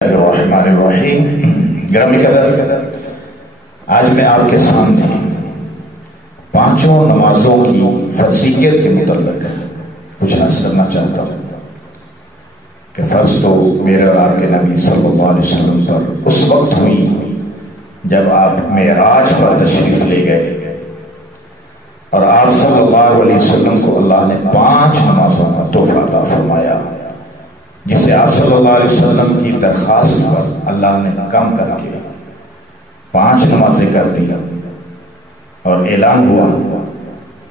الرحمن الرحیم۔ گرامی قدر، آج میں آپ کے سامنے پانچوں نمازوں کی فرضیت کے متعلق کچھ عرض کرنا چاہتا ہوں کہ فرض تو میرے اور آپ کے نبی صلی اللہ علیہ وسلم پر اس وقت ہوئی جب آپ معراج پر تشریف لے گئے اور آپ صلی اللہ علیہ وسلم کو اللہ نے 5 نمازوں کا تحفہ عطا فرمایا، جسے آپ صلی اللہ علیہ وسلم کی درخواست پر اللہ نے کم کر کے 5 نمازیں کر دی اور اعلان ہوا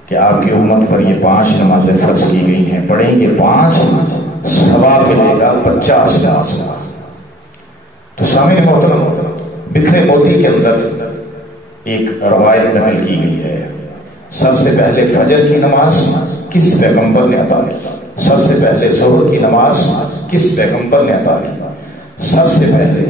کہ آپ کی امت پر یہ 5 نمازیں فرض کی گئی ہیں، پڑھیں گے 5 ثواب ملے گا 50 نماز کا۔ تو سامعین محترم، بکھرے موتی کے اندر ایک روایت نقل کی گئی ہے، سب سے پہلے فجر کی نماز کس پیغمبر نے عطا کی؟ سب سے پہلے ظہر کی نماز کس پیغمبر نے عطا کی؟ سب سے پہلے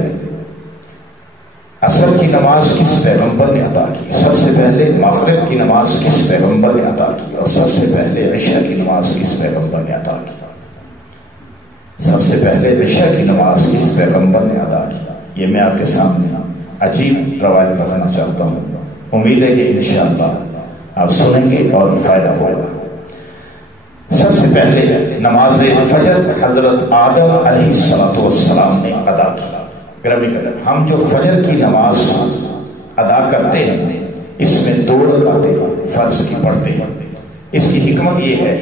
عصر کی نماز کس پیغمبر نے عطا کی؟ سب سے پہلے مغرب کی نماز کس پیغمبر نے عطا کی؟ اور سب سے پہلے عشاء کی نماز کس پیغمبر نے عطا کی؟ سب سے پہلے عشاء کی نماز کس پیغمبر نے ادا کی؟ یہ میں آپ کے سامنے عجیب روایت رکھنا چاہتا ہوں، امید ہے کہ انشاءاللہ آپ سنیں گے اور فائدہ ہوگا۔ سب سے پہلے نماز فجر حضرت آدم علیہ السلام نے ادا کی۔ گرامی قدر، ہم جو فجر کی نماز ادا کرتے ہیں اس میں 2 رکعتیں فرض کی پڑھتے ہیں۔ اس کی حکمت یہ ہے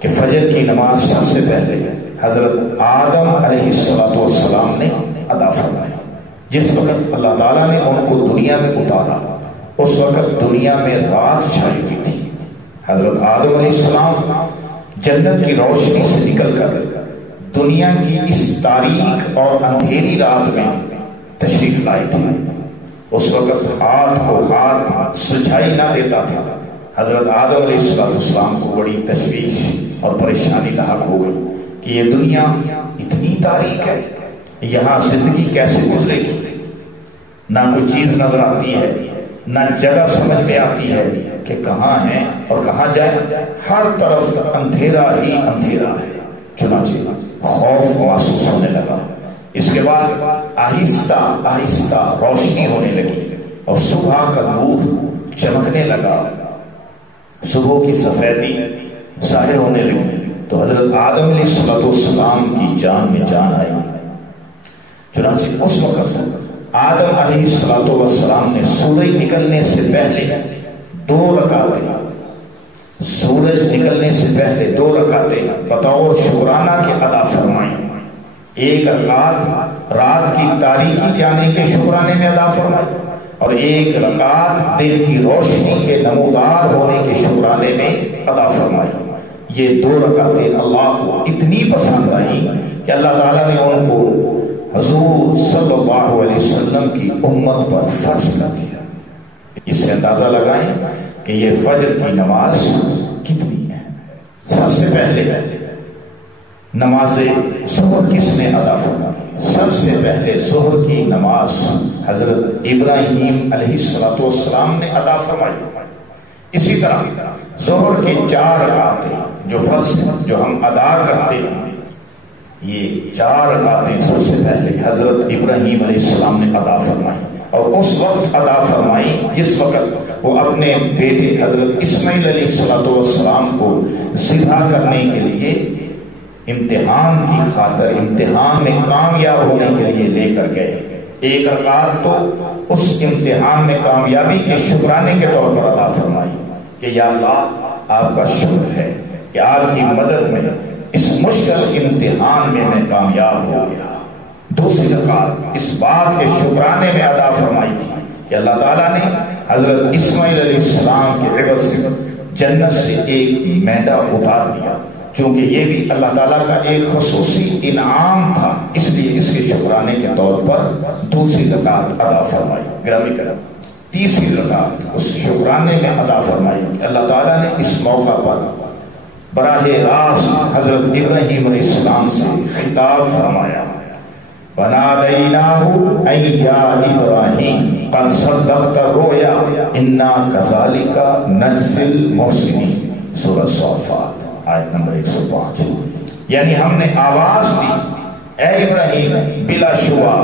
کہ فجر کی نماز سب سے پہلے حضرت آدم علیہ السلام نے ادا فرمائی۔ جس وقت اللہ تعالیٰ نے ان کو دنیا میں اتارا اس وقت دنیا میں رات چھائی ہوئی تھی۔ حضرت آدم علیہ السلام جنت کی روشنی سے نکل کر دنیا کی اس تاریک اور اندھیری رات میں تشریف لائے تھے۔ اس وقت ہاتھ کو ہاتھ سجھائی نہ دیتا تھا۔ حضرت آدم علیہ السلام کو بڑی تشویش اور پریشانی لاحق ہو گئی کہ یہ دنیا اتنی تاریک ہے، یہاں زندگی کیسے گزرے گی؟ نہ کوئی چیز نظر آتی ہے، نہ جگہ سمجھ میں آتی ہے کہ کہاں ہیں اور کہاں جائیں، ہر طرف اندھیرا ہی اندھیرا ہے۔ چنانچہ خوف محسوس ہونے لگا۔ اس کے بعد آہستہ آہستہ روشنی ہونے لگی اور صبح کا نور چمکنے لگا، صبح کی سفیدی ظاہر ہونے لگی تو حضرت آدم علیہ السلام کی جان میں جان آئی۔ چنانچہ اس وقت آدم علیہ السلام نے سورج نکلنے سے پہلے 2 رکعتیں، سورج نکلنے سے پہلے 2 رکعتیں بطور شکرانہ کے ادا فرمائیں۔ ایک رکعت رات کی تاریکی جانے کے شکرانے میں ادا فرمائی اور ایک رکعت دن کی روشنی کے نمودار ہونے کے شکرانے میں ادا فرمائی۔ یہ 2 رکعتیں اللہ کو اتنی پسند آئی کہ اللہ تعالیٰ نے ان کو حضور صلی اللہ علیہ وسلم کی امت پر فرض کر دیا۔ اس سے اندازہ لگائیں کہ یہ فجر کی نماز کتنی ہے۔ سب سے پہلے نماز ظہر کس نے ادا فرمائی؟ سب سے پہلے ظہر کی نماز حضرت ابراہیم علیہ السلام نے ادا فرمائی۔ اسی طرح ظہر کے 4 رکعتیں جو فرض جو ہم ادا کرتے ہیں، یہ 4 رکعتیں سب سے پہلے حضرت ابراہیم علیہ السلام نے ادا فرمائی اور اس وقت ادا فرمائی جس وقت وہ اپنے بیٹے حضرت اسماعیل علیہ السلام کو ذبح کرنے کے لیے امتحان کی خاطر امتحان میں کامیاب ہونے کے لیے لے کر گئے۔ 1 رکعت تو اس امتحان میں کامیابی کے شکرانے کے طور پر ادا فرمائی کہ یا اللہ آپ کا شکر ہے کہ آپ کی مدد میں اس مشکل امتحان میں کامیاب ہو گیا۔ 2 رکعت اس بات کے شکرانے میں ادا فرمائی تھی کہ اللہ تعالیٰ نے حضرت اسماعیل علیہ السلام کے عوض سے جنت سے ایک مینڈا اتار دیا، چونکہ یہ بھی اللہ تعالیٰ کا ایک خصوصی انعام تھا، اس لیے اس کے شکرانے کے طور پر 2 رکعت ادا فرمائی۔ گرامی کرم، 3 رکعت اس شکرانے میں ادا فرمائی کہ اللہ تعالیٰ نے اس موقع پر براہ راست حضرت ابراہیم علیہ السلام سے خطاب فرمایا، وَنَادَيْنَاهُ أَن يَا إِبْرَاهِيمُ قَدْ صَدَّقْتَ الرُّؤْيَا إِنَّا كَذَلِكَ نَجْزِي الْمُحْسِنِينَ۔ سورہ صافات آیت نمبر 105۔ یعنی ہم نے آواز دی، اے ابراہیم بلا شبہ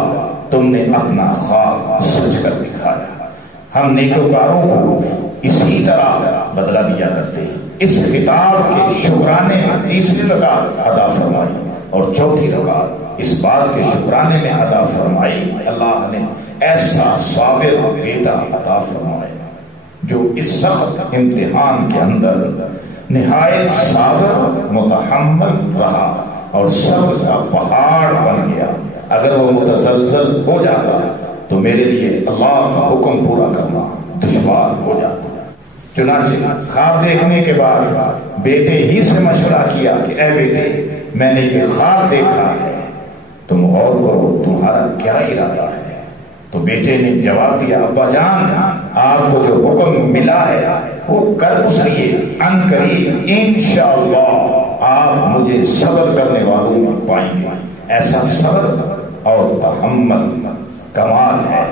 تم نے اپنا خواب سچ کر دکھایا، ہم نیکوکاروں کو اسی طرح بدلہ دیا کرتے ہیں۔ اس خطاب کے شکرانے میں تیسری رکعت ادا فرمائی اور چوتھی رکعت اس بات کے شکرانے میں ادا فرمائی، اللہ نے ایسا صابر بیٹا عطا فرمایا جو اس سخت امتحان کے اندر نہایت صابر متحمل رہا اور صبر کا پہاڑ بن گیا۔ اگر وہ متزلزل ہو جاتا تو میرے لیے اللہ کا حکم پورا کرنا دشوار ہو جاتا۔ چنانچہ خواب دیکھنے کے بعد بیٹے ہی سے مشورہ کیا کہ اے بیٹے میں نے یہ خواب دیکھا ہے، تم غور کرو تمہارا کیا ارادہ ہے؟ تو بیٹے نے جواب دیا ابا جان آپ کو جو حکم ملا ہے وہ کر گزریے، ان قریب انشاءاللہ آپ مجھے صبر کرنے والوں میں پائیں گے۔ ایسا صبر اور تحمل کمال ہے،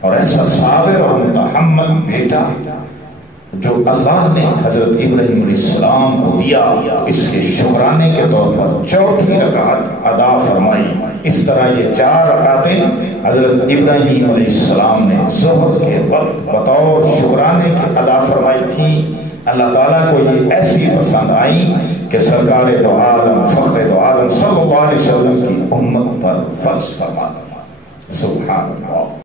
اور ایسا صابر اور متحمل بیٹا جو اللہ نے حضرت ابراہیم علیہ السلام کو دیا، اس کے شکرانے کے طور پر چوتھی رکعت ادا فرمائی۔ اس طرح یہ 4 رکعتیں حضرت ابراہیم علیہ السلام نے ظہر کے وقت بطور شکرانے کے ادا فرمائی تھیں۔ اللہ تعالیٰ کو یہ ایسی پسند آئی کہ سرکار دو عالم فخر دو عالم صلی اللہ علیہ وسلم کی امت پر فرض فرما دیا۔ سبحان اللہ۔